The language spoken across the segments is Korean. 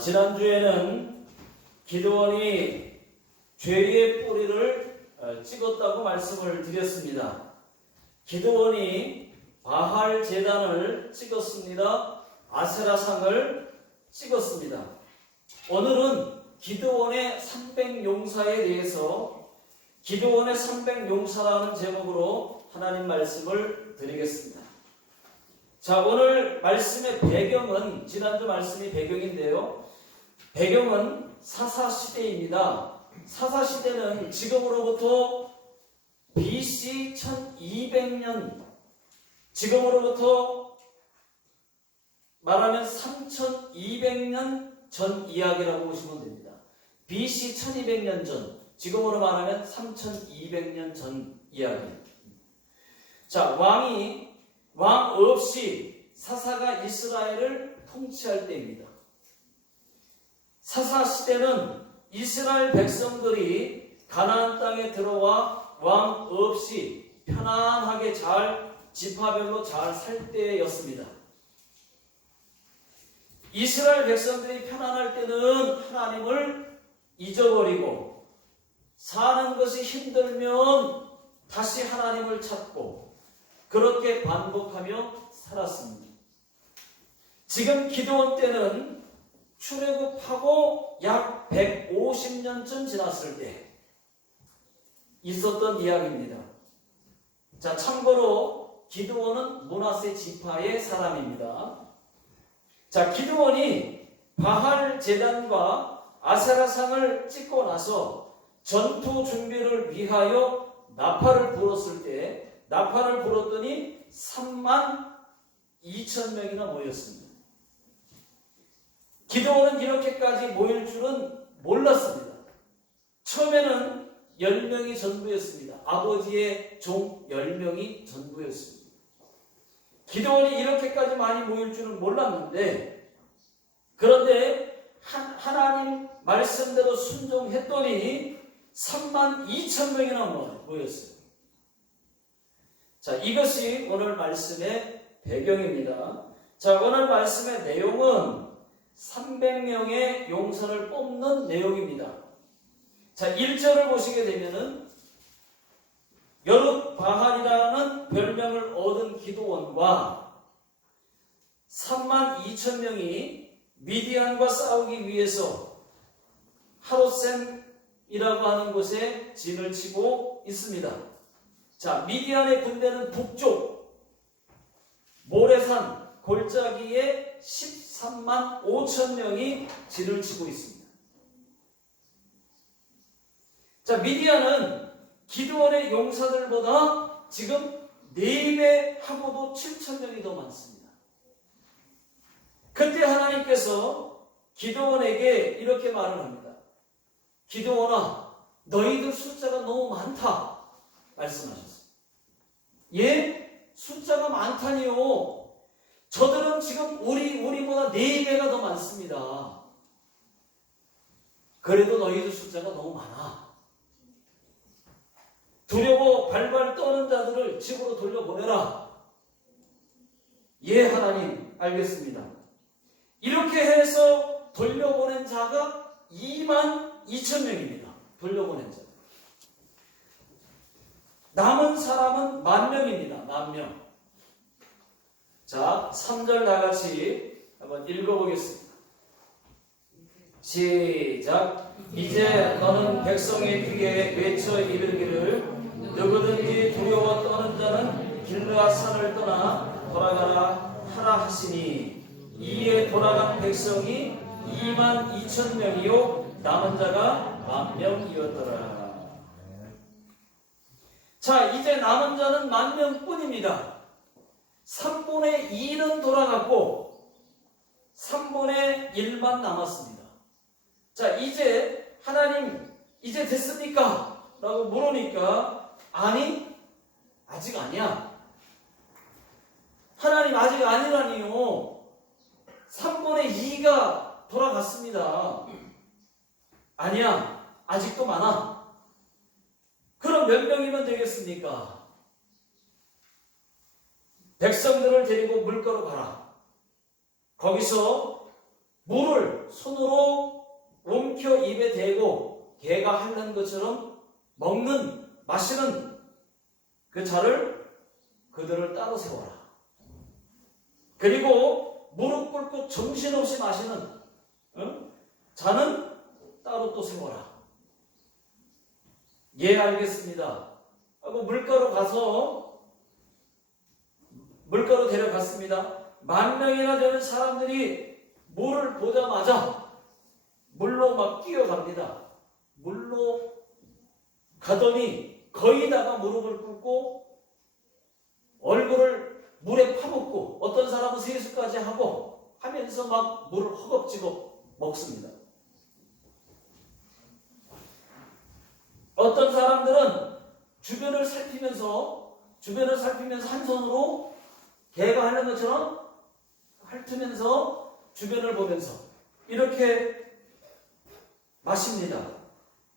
지난주에는 기드온이 죄의 뿌리를 찍었다고 말씀을 드렸습니다. 기드온이 바할 제단을 찍었습니다. 아세라상을 찍었습니다. 오늘은 기드온의 300용사에 대해서 기드온의 300용사라는 제목으로 하나님 말씀을 드리겠습니다. 자, 오늘 말씀의 배경은 지난주 말씀이 배경인데요. 배경은 사사시대입니다. 사사시대는 지금으로부터 BC 1200년, 지금으로부터 말하면 3200년 전 이야기라고 보시면 됩니다. BC 1200년 전, 지금으로 말하면 3200년 전 이야기. 자, 왕 없이 사사가 이스라엘을 통치할 때입니다. 사사 시대는 이스라엘 백성들이 가나안 땅에 들어와 왕 없이 편안하게 잘 지파별로 잘 살 때였습니다. 이스라엘 백성들이 편안할 때는 하나님을 잊어버리고 사는 것이 힘들면 다시 하나님을 찾고 그렇게 반복하며 살았습니다. 지금 기드온 때는 출애굽하고 약 150년쯤 지났을 때 있었던 이야기입니다. 자, 참고로 기드온은 므낫세 지파의 사람입니다. 자, 기드온이 바할 제단과 아세라상을 찍고 나서 전투 준비를 위하여 나팔을 불었을 때 나팔을 불었더니 32,000명이나 모였습니다. 기드온은 이렇게까지 모일 줄은 몰랐습니다. 처음에는 10명이 전부였습니다. 아버지의 종 10명이 전부였습니다. 기드온이 이렇게까지 많이 모일 줄은 몰랐는데, 그런데 하나님 말씀대로 순종했더니 32,000명이나 모였어요. 자, 이것이 오늘 말씀의 배경입니다. 자, 오늘 말씀의 내용은 300명의 용사를 뽑는 내용입니다. 자, 1절을 보시게 되면은 여룻바할이라는 별명을 얻은 기드온과 32,000명이 미디안과 싸우기 위해서 하롯셈이라고 하는 곳에 진을 치고 있습니다. 자, 미디안의 군대는 북쪽 모레산 골짜기에 13만 5천 명이 진을 치고 있습니다. 자, 미디안은 기드온의 용사들보다 지금 4배 하고도 7천 명이 더 많습니다. 그때 하나님께서 기드온에게 이렇게 말을 합니다. 기드온아, 너희들 숫자가 너무 많다 말씀하셨어요. 예? 숫자가 많다니요. 저들은 지금 우리보다 4배가 더 많습니다. 그래도 너희들 숫자가 너무 많아. 두려워 발발 떠는 자들을 집으로 돌려보내라. 예, 하나님, 알겠습니다. 이렇게 해서 돌려보낸 자가 22,000명입니다. 돌려보낸 자. 남은 사람은 10,000명입니다. 10,000명. 자, 3절 다같이 한번 읽어보겠습니다. 시작. 이제 너는 백성의 귀에 외쳐 이르기를 누구든지 두려워 떠는 자는 길르앗 산을 떠나 돌아가라 하라 하시니 이에 돌아간 백성이 22,000명이요 남은 자가 10,000명이었더라. 자, 이제 남은 자는 10,000명뿐입니다. 3분의 2는 돌아갔고 3분의 1만 남았습니다. 자, 이제 하나님 이제 됐습니까? 라고 물으니까 아니, 아직 아니야. 하나님 아직 아니라니요. 3분의 2가 돌아갔습니다. 아니야, 아직도 많아. 그럼 몇 명이면 되겠습니까? 백성들을 데리고 물가로 가라. 거기서 물을 손으로 움켜 입에 대고 개가 핥는 것처럼 먹는, 마시는 그 자를 그들을 따로 세워라. 그리고 무릎 꿇고 정신없이 마시는 자는 따로 또 세워라. 예, 알겠습니다 하고 물가로 데려갔습니다. 10,000명이나 되는 사람들이 물을 보자마자 물로 막 뛰어갑니다. 물로 가더니 거의 다가 무릎을 꿇고 얼굴을 물에 파묻고 어떤 사람은 세수까지 하고 하면서 막 물을 허겁지겁 먹습니다. 어떤 사람들은 주변을 살피면서 한 손으로 개가 하는 것처럼 핥으면서 주변을 보면서 이렇게 마십니다.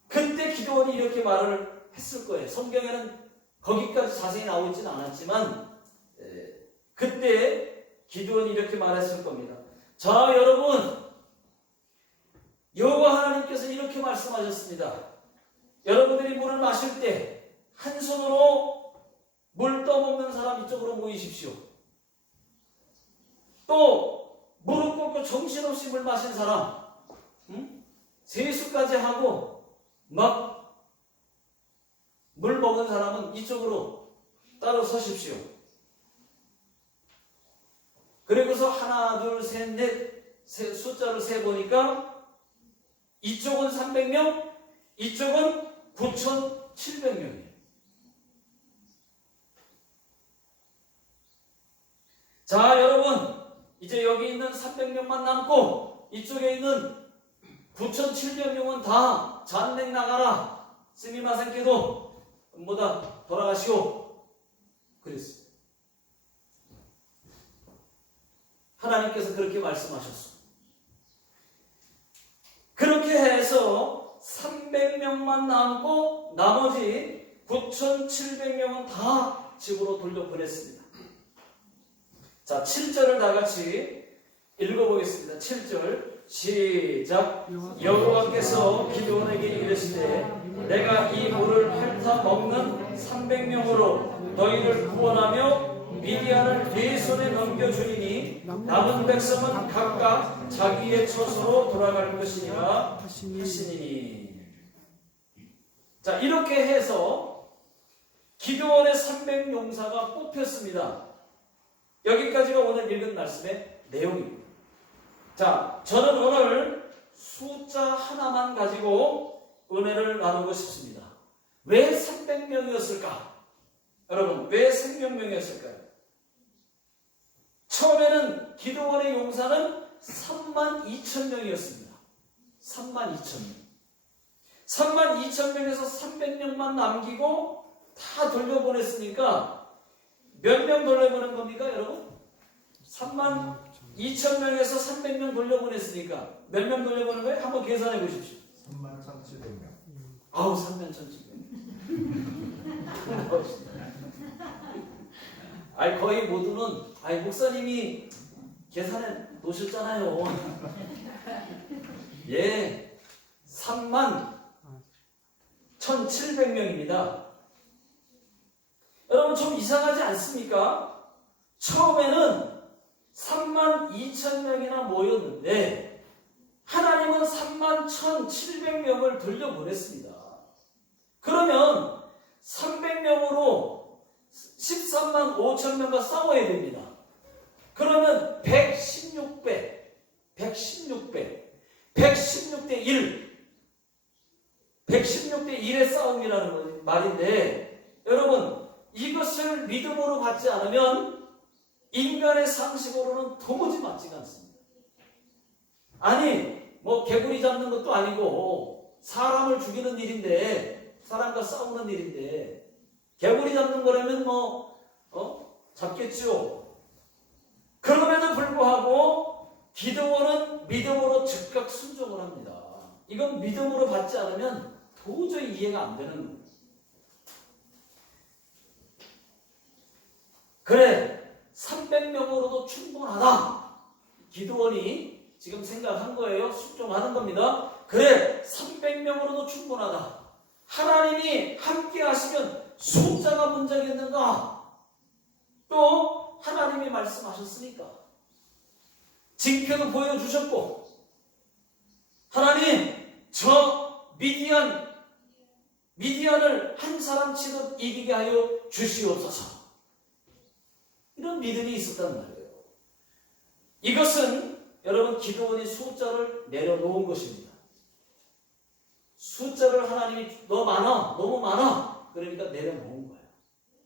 그때 기도원이 이렇게 말을 했을 거예요. 성경에는 거기까지 자세히 나오고 있지는 않았지만 그때 기도원이 이렇게 말했을 겁니다. 자, 여러분, 여호와 하나님께서 이렇게 말씀하셨습니다. 여러분들이 물을 마실 때 한 손으로 물 떠먹는 사람 이쪽으로 모이십시오. 또 무릎 꿇고 정신없이 물 마신 사람, 세수까지 하고 막 물 먹은 사람은 이쪽으로 따로 서십시오. 그리고서 하나, 둘, 셋, 넷 숫자를 세보니까 이쪽은 300명, 이쪽은 9,700명이에요. 자, 여러분, 이제 여기 있는 300명만 남고 이쪽에 있는 9,700명은 다 잔냉 나가라. 스미마센께도 뭐다 돌아가시오. 그랬어요. 하나님께서 그렇게 말씀하셨어. 그렇게 해서 300명만 남고 나머지 9,700명은 다 집으로 돌려보냈습니다. 자, 7절을 다 같이 읽어보겠습니다. 7절 시작. 여호와께서 기드온에게 이르시되 내가 이 물을 핥아 먹는 300명으로 너희를 구원하며 미디안을 네 손에 넘겨주리니 남은 백성은 각각 자기의 처소로 돌아갈 것이니라 하시니니. 자, 이렇게 해서 기드온의 300용사가 뽑혔습니다. 여기까지가 오늘 읽은 말씀의 내용입니다. 자, 저는 오늘 숫자 하나만 가지고 은혜를 나누고 싶습니다. 왜 300명이었을까? 여러분, 왜 300명이었을까요? 처음에는 기드온의 용사는 32,000명이었습니다. 32,000명. 32,000명에서 300명만 남기고 다 돌려보냈으니까 몇 명 돌려보낸 겁니까, 여러분? 32,000명에서 300명 돌려보냈으니까 몇 명 돌려보낸 거예요? 한번 계산해 보십시오. 31,700명. 아우, 31,700명. 아니, 거의 모두는, 아니, 목사님이 계산해 놓으셨잖아요. 예, 31,700명입니다. 여러분, 좀 이상하지 않습니까? 처음에는 32,000명이나 모였는데 하나님은 31,700명을 돌려보냈습니다. 그러면 300명으로 135,000명과 싸워야 됩니다. 그러면 116배 116대 1 116대 1의 싸움이라는 말인데, 여러분, 이것을 믿음으로 받지 않으면 인간의 상식으로는 도무지 맞지가 않습니다. 아니, 뭐 개구리 잡는 것도 아니고 사람을 죽이는 일인데, 사람과 싸우는 일인데 개구리 잡는 거라면 잡겠죠. 그럼에도 불구하고 기드온은 믿음으로 즉각 순종을 합니다. 이건 믿음으로 받지 않으면 도저히 이해가 안 되는 거예요. 그래, 300명으로도 충분하다. 기드온이 지금 생각한 거예요. 숙종하는 겁니다. 그래, 300명으로도 충분하다. 하나님이 함께 하시면 숫자가 문제겠는가? 또 하나님이 말씀하셨으니까 징표도 보여주셨고, 하나님 저 미디안을 한 사람 치듯 이기게 하여 주시옵소서. 이런 믿음이 있었단 말이에요. 이것은 여러분 기드온이 숫자를 내려놓은 것입니다. 숫자를 하나님이 너무 많아. 그러니까 내려놓은 거예요.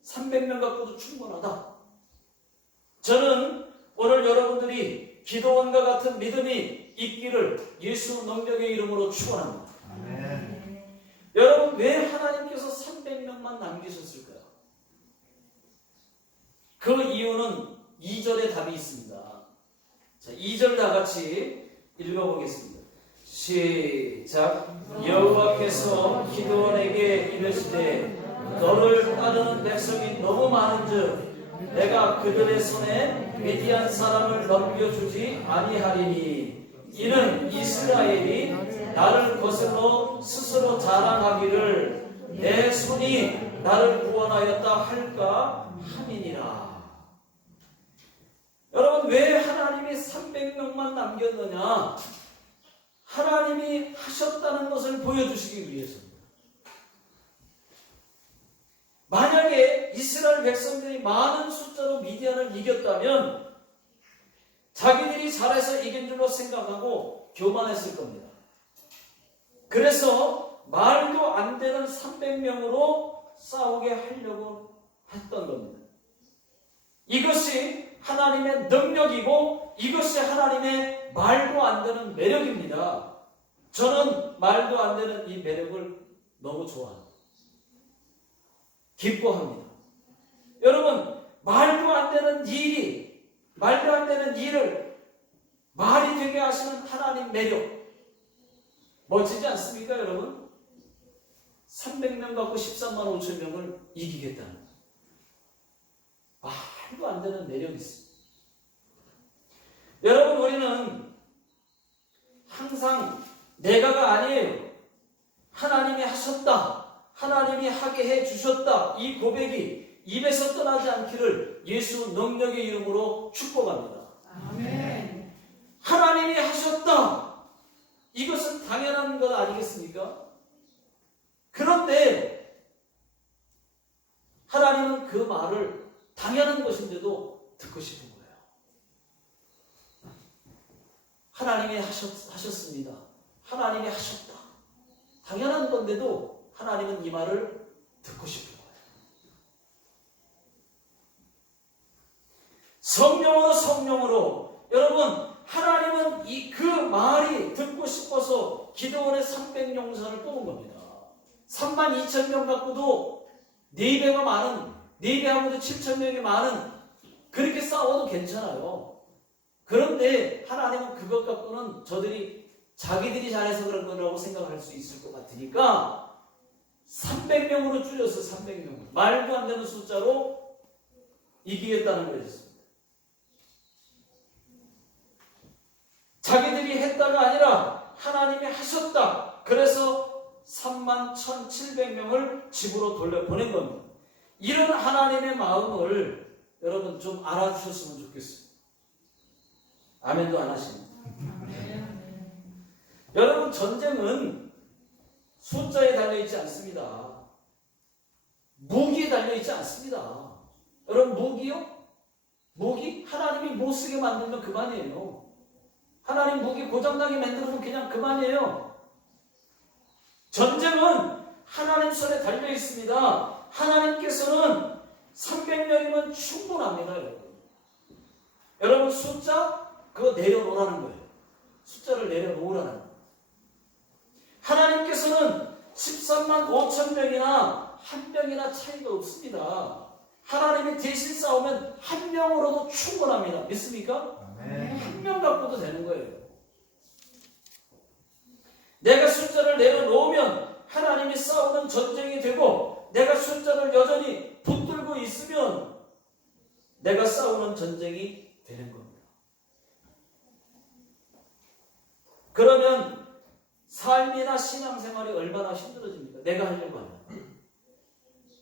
300명 갖고도 충분하다. 저는 오늘 여러분들이 기드온과 같은 믿음이 있기를 예수 능력의 이름으로 축원합니다. 아멘. 여러분 왜 하나님께서 300명만 남기셨을까요? 그 이유는 2절에 답이 있습니다. 자, 2절 다 같이 읽어보겠습니다. 시작. 여호와께서 기드온에게 이르시되 너를 따르는 백성이 너무 많은즉 내가 그들의 손에 미디안 사람을 넘겨주지 아니하리니 이는 이스라엘이 나를 거슬러 스스로 자랑하기를 내 손이 나를 구원하였다 할까 함이니라. 여러분 왜 하나님이 300명만 남겼느냐? 하나님이 하셨다는 것을 보여주시기 위해서입니다. 만약에 이스라엘 백성들이 많은 숫자로 미디안을 이겼다면 자기들이 잘해서 이긴 줄로 생각하고 교만했을 겁니다. 그래서 말도 안 되는 300명으로 싸우게 하려고 했던 겁니다. 이것이 하나님의 능력이고 이것이 하나님의 말도 안 되는 매력입니다. 저는 말도 안 되는 이 매력을 너무 좋아합니다. 기뻐합니다. 여러분, 말도 안 되는 일을 말이 되게 하시는 하나님 매력 멋지지 않습니까, 여러분? 300명 갖고 13만 5천 명을 이기겠다는 말도 안 되는 매력이 있습니다. 여러분, 우리는 항상 내가가 아니에요. 하나님이 하셨다. 하나님이 하게 해 주셨다. 이 고백이 입에서 떠나지 않기를 예수 능력의 이름으로 축복합니다. 아멘. 하나님이 하셨다. 이것은 당연한 것 아니겠습니까? 그런데 하나님은 그 말을 당연한 것인데도 듣고 싶은 거예요. 하나님이 하셨습니다. 하나님이 하셨다. 당연한 건데도 하나님은 이 말을 듣고 싶은 거예요. 성령으로 여러분, 하나님은 그 말이 듣고 싶어서 기드온의 300용사를 뽑은 겁니다. 32,000명 갖고도 4배가 많은, 4배하고도 7,000명이 많은, 그렇게 싸워도 괜찮아요. 그런데 하나님은 그것 갖고는 자기들이 잘해서 그런 거라고 생각할 수 있을 것 같으니까 300명으로 줄여서 300명, 말도 안 되는 숫자로 이기겠다는 거였습니다. 자기들이 했다가 아니라 하나님이 하셨다. 그래서 31,700명을 집으로 돌려보낸 겁니다. 이런 하나님의 마음을 여러분 좀 알아주셨으면 좋겠습니다. 아멘도 안 하십니다. 여러분, 전쟁은 숫자에 달려있지 않습니다. 무기에 달려있지 않습니다. 여러분, 무기요? 무기? 하나님이 못 쓰게 만들면 그만이에요. 하나님 무기 고장나게 만들면 그냥 그만이에요. 전쟁은 하나님 손에 달려있습니다. 하나님께서는 300명이면 충분합니다. 여러분, 숫자 그거 내려놓으라는 거예요. 숫자를 내려놓으라는 거예요. 하나님께서는 13만 5천 명이나 한 명이나 차이가 없습니다. 하나님이 대신 싸우면 한 명으로도 충분합니다. 믿습니까? 한 명 갖고도 되는 거예요. 내가 숫자를 내려놓으면 하나님이 싸우는 전쟁이 되고, 내가 숫자를 여전히 붙들고 있으면 내가 싸우는 전쟁이 되는 겁니다. 삶이나 신앙생활이 얼마나 힘들어집니까? 내가 하려고 하면.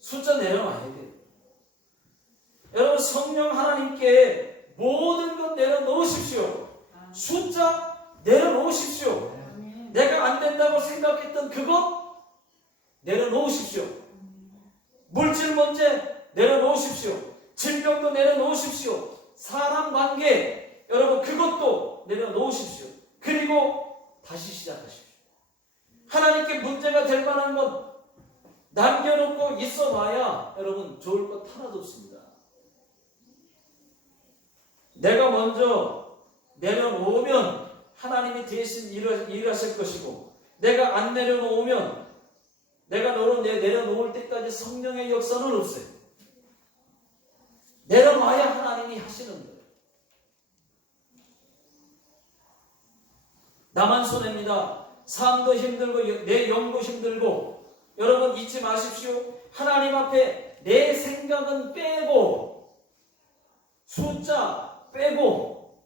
숫자 내려놔야 돼요. 여러분, 성령 하나님께 모든 것 내려놓으십시오. 숫자 내려놓으십시오. 내가 안 된다고 생각했던 그것 내려놓으십시오. 물질 문제 내려놓으십시오. 질병도 내려놓으십시오. 사람 관계, 여러분 그것도 내려놓으십시오. 그리고 다시 시작하십시오. 하나님께 문제가 될 만한 것 남겨놓고 있어봐야 여러분 좋을 것 하나도 없습니다. 내가 먼저 내려놓으면 하나님이 대신 일하실 것이고, 내가 안 내려놓으면 내가 너로 내려놓을 때까지 성령의 역사는 없어요. 내려놔야 하나님이 하시는 거예요. 나만 손해입니다. 삶도 힘들고 내 영도 힘들고. 여러분 잊지 마십시오. 하나님 앞에 내 생각은 빼고, 숫자 빼고,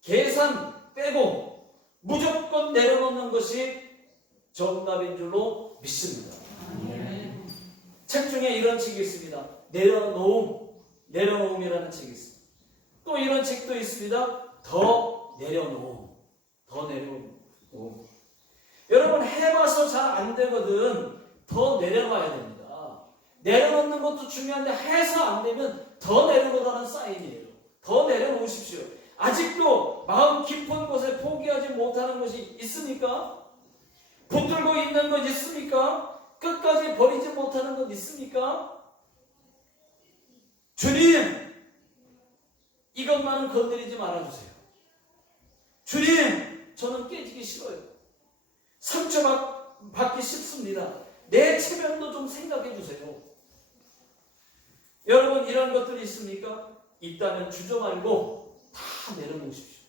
계산 빼고 무조건 내려놓는 것이 정답인 줄로 믿습니다. 책 중에 이런 책이 있습니다. 내려놓음이라는 책이 있습니다. 또 이런 책도 있습니다. 더 내려놓음. 여러분 해봐서 잘 안 되거든. 더 내려놔야 됩니다. 내려놓는 것도 중요한데 해서 안 되면 더 내려놓으라는 사인이에요. 더 내려놓으십시오. 아직도 마음 깊은 곳에 포기하지 못하는 것이 있습니까? 붙들고 있는 것 있습니까? 끝까지 버리지 못하는 것 있습니까? 주님, 이것만은 건드리지 말아주세요. 주님, 저는 깨지기 싫어요. 상처받기 쉽습니다. 내 체면도 좀 생각해 주세요. 여러분 이런 것들이 있습니까? 있다면 주저 말고 다 내려놓으십시오.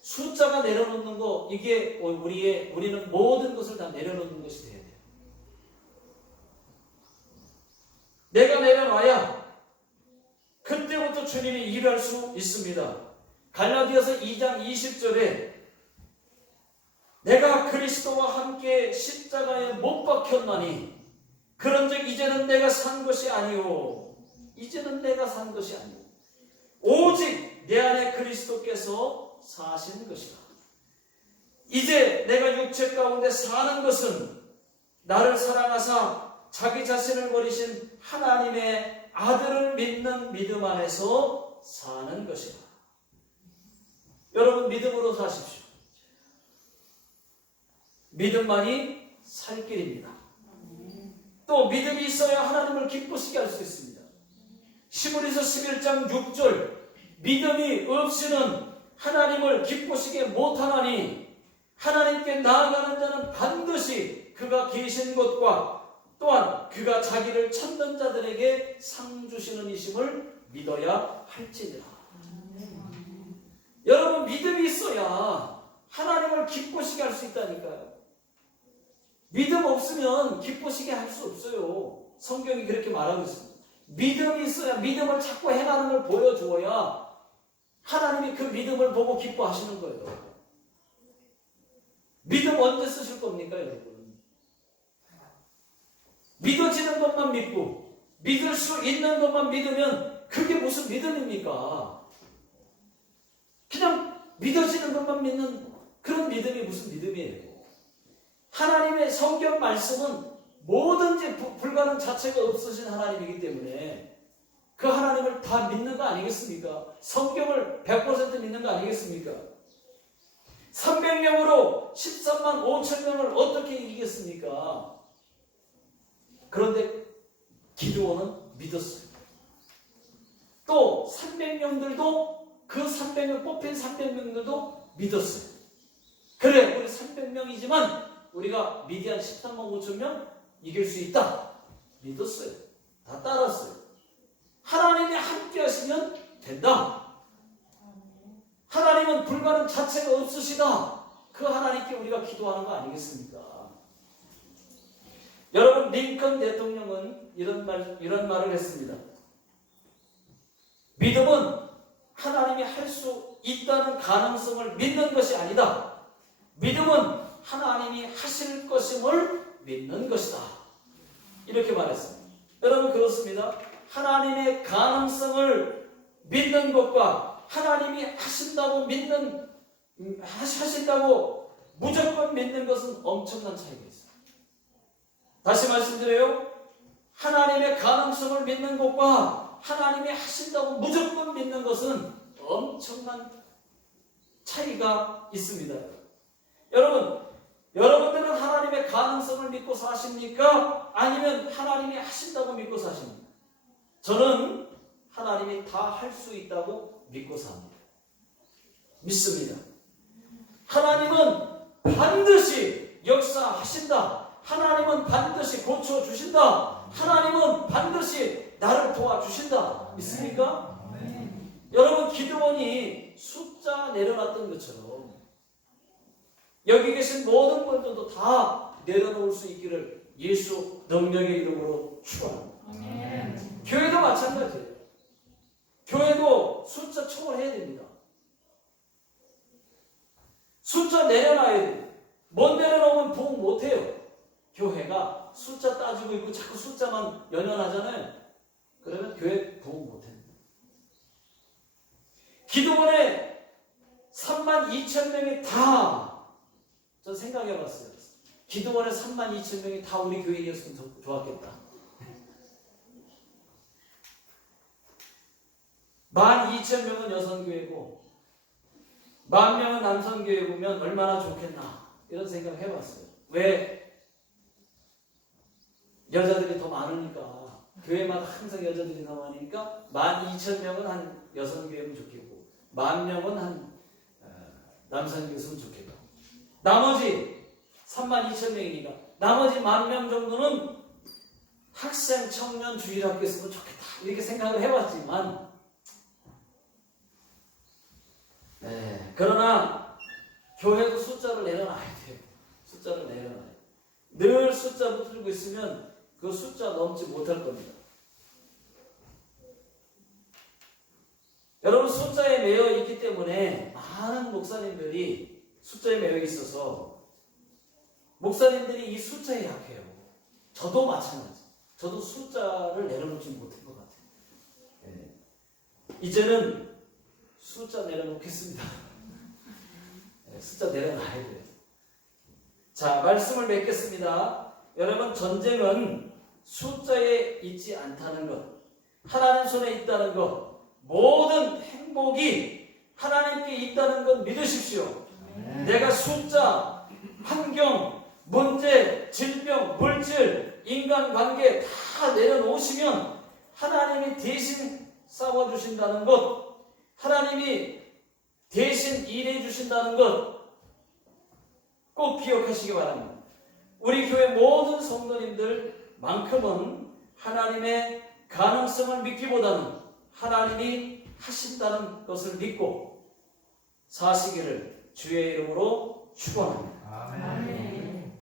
숫자가 내려놓는 거, 이게 우리는 모든 것을 다 내려놓는 것이 돼야 돼요. 내가 내려놔야 그때부터 주님이 일할 수 있습니다. 갈라디아서 2장 20절에 내가 그리스도와 함께 십자가에 못 박혔나니 그런즉 이제는 내가 산 것이 아니오. 이제는 내가 산 것이 아니오. 오직 내 안에 그리스도께서 사신 것이라. 이제 내가 육체 가운데 사는 것은 나를 사랑하사 자기 자신을 버리신 하나님의 아들을 믿는 믿음 안에서 사는 것이라. 여러분 믿음으로 사십시오. 믿음만이 살 길입니다. 또 믿음이 있어야 하나님을 기쁘시게 할 수 있습니다. 시므리서 11장 6절 믿음이 없이는 하나님을 기쁘시게 못하나니 하나님께 나아가는 자는 반드시 그가 계신 것과 또한 그가 자기를 찾는 자들에게 상 주시는 이심을 믿어야 할지니라. 여러분 믿음이 있어야 하나님을 기쁘시게 할 수 있다니까요. 믿음 없으면 기쁘시게 할 수 없어요. 성경이 그렇게 말하고 있습니다. 믿음이 있어야, 믿음을 자꾸 행하는 걸 보여주어야 하나님이 그 믿음을 보고 기뻐하시는 거예요. 믿음 언제 쓰실 겁니까, 여러분? 믿어지는 것만 믿고 믿을 수 있는 것만 믿으면 그게 무슨 믿음입니까? 그냥 믿어지는 것만 믿는 그런 믿음이 무슨 믿음이에요? 하나님의 성경 말씀은 뭐든지 불가능 자체가 없으신 하나님이기 때문에 그 하나님을 다 믿는 거 아니겠습니까? 성경을 100% 믿는 거 아니겠습니까? 300명으로 13만 5천 명을 어떻게 이기겠습니까? 그런데 기드온은 믿었어요. 또 300명들도 그 300명 뽑힌 300명들도 믿었어요. 그래, 우리 300명이지만 우리가 미디안 13만 5천 명 이길 수 있다. 믿었어요. 다 따랐어요. 하나님이 함께 하시면 된다. 하나님은 불가능 자체가 없으시다. 그 하나님께 우리가 기도하는 거 아니겠습니까? 여러분 링컨 대통령은 이런 말을 했습니다. 믿음은 하나님이 할 수 있다는 가능성을 믿는 것이 아니다. 믿음은 하나님이 하실 것임을 믿는 것이다. 이렇게 말했습니다. 여러분 그렇습니다. 하나님의 가능성을 믿는 것과 하나님이 하신다고 하신다고 무조건 믿는 것은 엄청난 차이가 있어요. 다시 말씀드려요. 하나님의 가능성을 믿는 것과 하나님이 하신다고 무조건 믿는 것은 엄청난 차이가 있습니다. 여러분들은 하나님의 가능성을 믿고 사십니까? 아니면 하나님이 하신다고 믿고 사십니까? 저는 하나님이 다 할 수 있다고 믿고 삽니다. 믿습니다. 하나님은 반드시 역사하신다. 하나님은 반드시 고쳐주신다. 하나님은 반드시 나를 도와주신다. 믿습니까? 여러분 기드온이 숫자 내려놨던 것처럼 여기 계신 모든 분들도 다 내려놓을 수 있기를 예수 능력의 이름으로 축원합니다. 교회도 마찬가지예요. 교회도 숫자 초월해야 됩니다. 숫자 내려놔야 돼요. 못 내려놓으면 부흥 못해요. 교회가 숫자 따지고 있고 자꾸 숫자만 연연하잖아요. 그러면 교회 부흥 못해요. 기도원에 32,000명이 다, 전 생각해봤어요. 기도원에 32,000명이 다 우리 교인이었으면 좋았겠다. 12,000명은 여성교회고 10,000명은 남성교회고면 얼마나 좋겠나 이런 생각을 해봤어요. 왜? 여자들이 더 많으니까 교회마다 항상 여자들이 더 많으니까 12,000명은 한 여성교회면 좋겠고 10,000명은 한 남성교회였으면 좋겠고 나머지 32,000명이니까 나머지 10,000명 정도는 학생, 청년, 주일학교였으면 좋겠다 이렇게 생각을 해봤지만 그러나 교회도 숫자를 내려놔야 돼요. 숫자를 내려놔야 돼요. 늘 숫자 붙들고 있으면 그 숫자 넘지 못할 겁니다. 여러분 숫자에 매여 있기 때문에 많은 목사님들이 숫자에 매여 있어서 목사님들이 이 숫자에 약해요. 저도 마찬가지. 저도 숫자를 내려놓지 못할 것 같아요. 이제는 숫자 내려놓겠습니다. 숫자 내려놔야 돼요. 자, 말씀을 맺겠습니다. 여러분, 전쟁은 숫자에 있지 않다는 것, 하나님 손에 있다는 것, 모든 행복이 하나님께 있다는 것 믿으십시오. 내가 숫자, 환경, 문제, 질병, 물질, 인간관계 다 내려놓으시면 하나님이 대신 싸워주신다는 것, 하나님이 대신 일해 주신다는 것 꼭 기억하시기 바랍니다. 우리 교회 모든 성도님들만큼은 하나님의 가능성을 믿기보다는 하나님이 하신다는 것을 믿고 사시기를 주의 이름으로 축원합니다. 아멘.